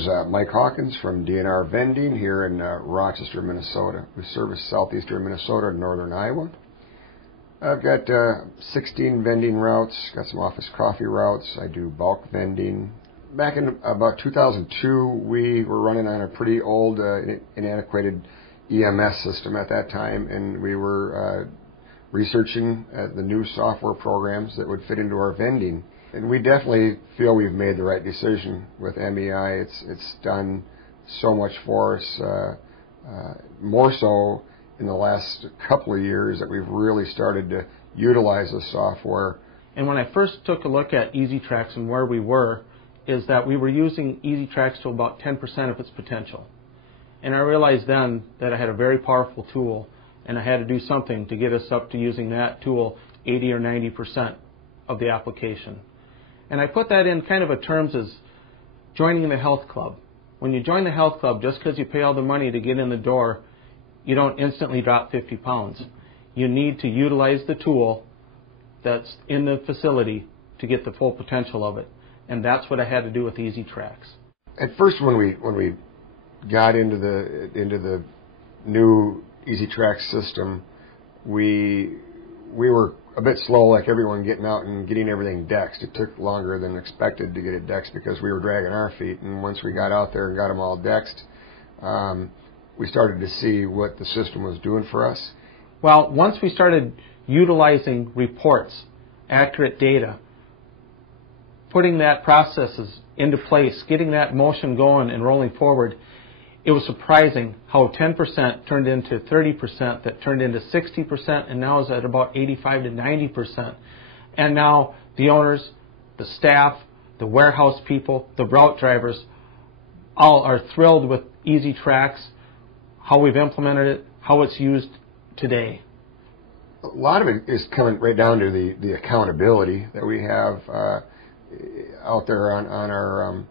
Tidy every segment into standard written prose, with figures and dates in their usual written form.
is Mike Hawkins from DNR Vending here in Rochester, Minnesota. We service southeastern Minnesota and northern Iowa. I've got 16 vending routes, got some office coffee routes. I do bulk vending. Back in about 2002, we were running on a pretty old and antiquated EMS system at that time, and we were researching the new software programs that would fit into our vending. And we definitely feel we've made the right decision with MEI. It's done so much for us, more so in the last couple of years that we've really started to utilize the software. And when I first took a look at Easitrax and where we were, is that we were using Easitrax to about 10% of its potential. And I realized then that I had a very powerful tool, and I had to do something to get us up to using that tool 80 or 90% of the application. And I put that in kind of a terms as joining the health club. When you join the health club, just because you pay all the money to get in the door, you don't instantly drop 50 pounds. You need to utilize the tool that's in the facility to get the full potential of it. And that's what I had to do with Easitrax. At first, when we got into the new Easitrax system, we were a bit slow, like everyone, getting out and getting everything dexed. It took longer than expected to get it dexed because we were dragging our feet. And once we got out there and got them all dexed, we started to see what the system was doing for us. Well, once we started utilizing reports, accurate data, putting that processes into place, getting that motion going and rolling forward, it was surprising how 10% turned into 30%, that turned into 60%, and now is at about 85 to 90%. And now the owners, the staff, the warehouse people, the route drivers, all are thrilled with Easitrax, how we've implemented it, how it's used today. A lot of it is coming right down to the accountability that we have out there on our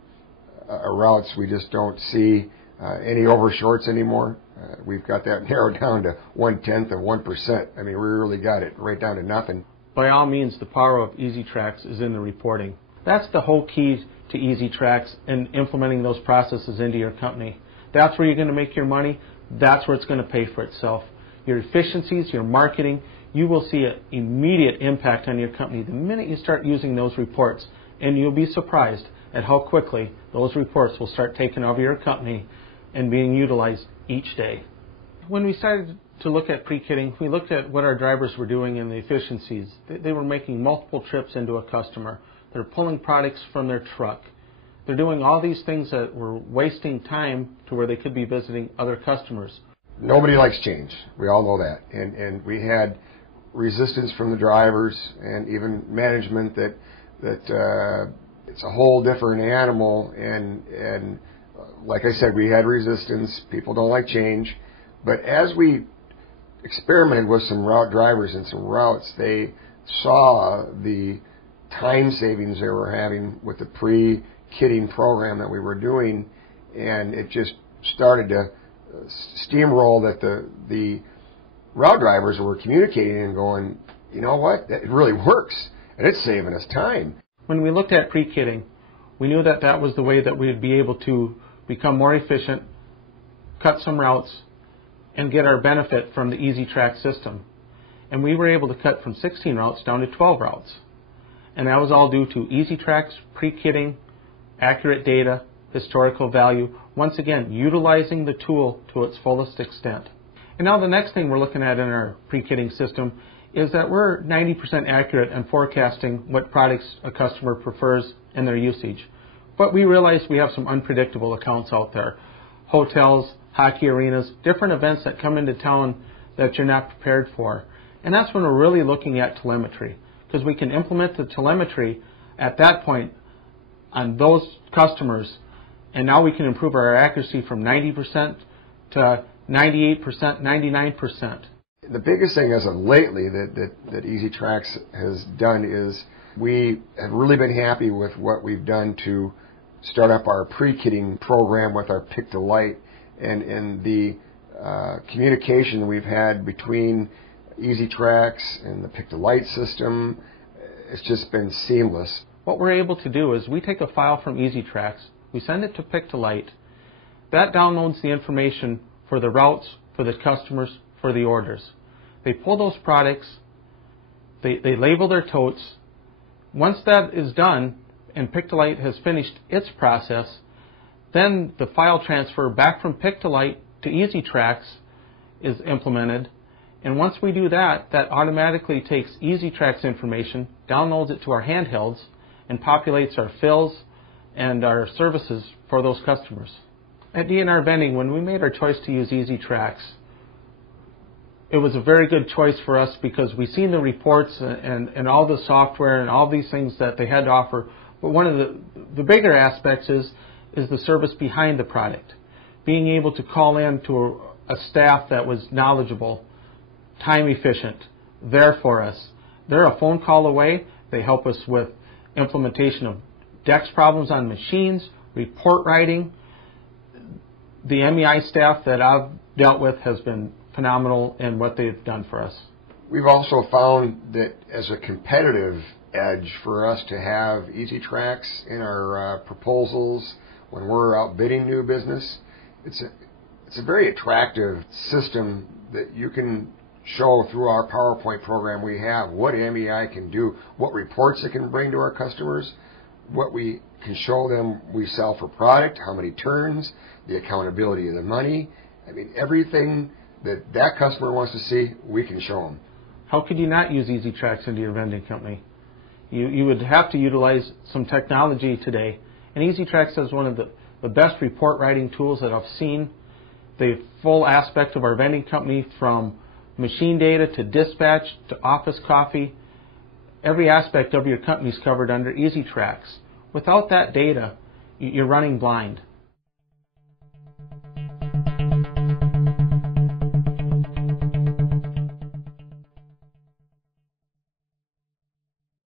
routes. We just don't see any overshorts anymore. We've got that narrowed down to 1/10 of 1%. I mean, we really got it right down to nothing. By all means, the power of Easitrax is in the reporting. That's the whole key to Easitrax and implementing those processes into your company. That's where you're going to make your money. That's where it's going to pay for itself. Your efficiencies, your marketing, you will see an immediate impact on your company the minute you start using those reports. And you'll be surprised at how quickly those reports will start taking over your company and being utilized each day. When we started to look at pre-kitting, we looked at what our drivers were doing and the efficiencies. They were making multiple trips into a customer. They're pulling products from their truck. They're doing all these things that were wasting time to where they could be visiting other customers. Nobody likes change. We all know that. And we had resistance from the drivers and even management that it's a whole different animal, and like I said, we had resistance. People don't like change. But as we experimented with some route drivers and some routes, they saw the time savings they were having with the pre-kitting program that we were doing, and it just started to steamroll that the route drivers were communicating and going, you know what, it really works, and it's saving us time. When we looked at pre-kitting, we knew that that was the way that we would be able to become more efficient, cut some routes, and get our benefit from the Easitrax system. And we were able to cut from 16 routes down to 12 routes. And that was all due to Easitrax, pre-kitting, accurate data, historical value, once again, utilizing the tool to its fullest extent. And now the next thing we're looking at in our pre-kitting system is that we're 90% accurate in forecasting what products a customer prefers in their usage. But we realize we have some unpredictable accounts out there. Hotels, hockey arenas, different events that come into town that you're not prepared for. And that's when we're really looking at telemetry, because we can implement the telemetry at that point on those customers, and now we can improve our accuracy from 90% to 98%, 99%. The biggest thing as of lately that Easitrax has done is we have really been happy with what we've done to start up our pre-kitting program with our pick-to-light, and the communication we've had between Easitrax and the pick-to-light system. It's just been seamless. What we're able to do is we take a file from Easitrax, We send it to Pick-to-Light. That downloads the information for the routes, for the customers, for the orders. They pull those products, they label their totes. Once that is done and Pick-to-Light has finished its process, then the file transfer back from Pick-to-Light to Easitrax is implemented. And once we do that, that automatically takes Easitrax information, downloads it to our handhelds, and populates our fills and our services for those customers. At D&R Vending, when we made our choice to use Easitrax, it was a very good choice for us because we've seen the reports and all the software and all these things that they had to offer. But one of the bigger aspects is the service behind the product. Being able to call in to a staff that was knowledgeable, time efficient, there for us. They're a phone call away. They help us with implementation of DEX problems on machines, report writing. The MEI staff that I've dealt with has been phenomenal in what they've done for us. We've also found that as a competitive edge for us to have Easitrax in our proposals when we're out bidding new business, it's a very attractive system that you can show through our PowerPoint program we have what MEI can do, what reports it can bring to our customers, what we can show them we sell for product, how many turns, the accountability of the money. I mean, everything that customer wants to see, we can show them. How could you not use Easitrax into your vending company? You would have to utilize some technology today. And Easitrax is one of the best report writing tools that I've seen. The full aspect of our vending company, from machine data to dispatch to office coffee, every aspect of your company is covered under Easitrax. Without that data, you're running blind.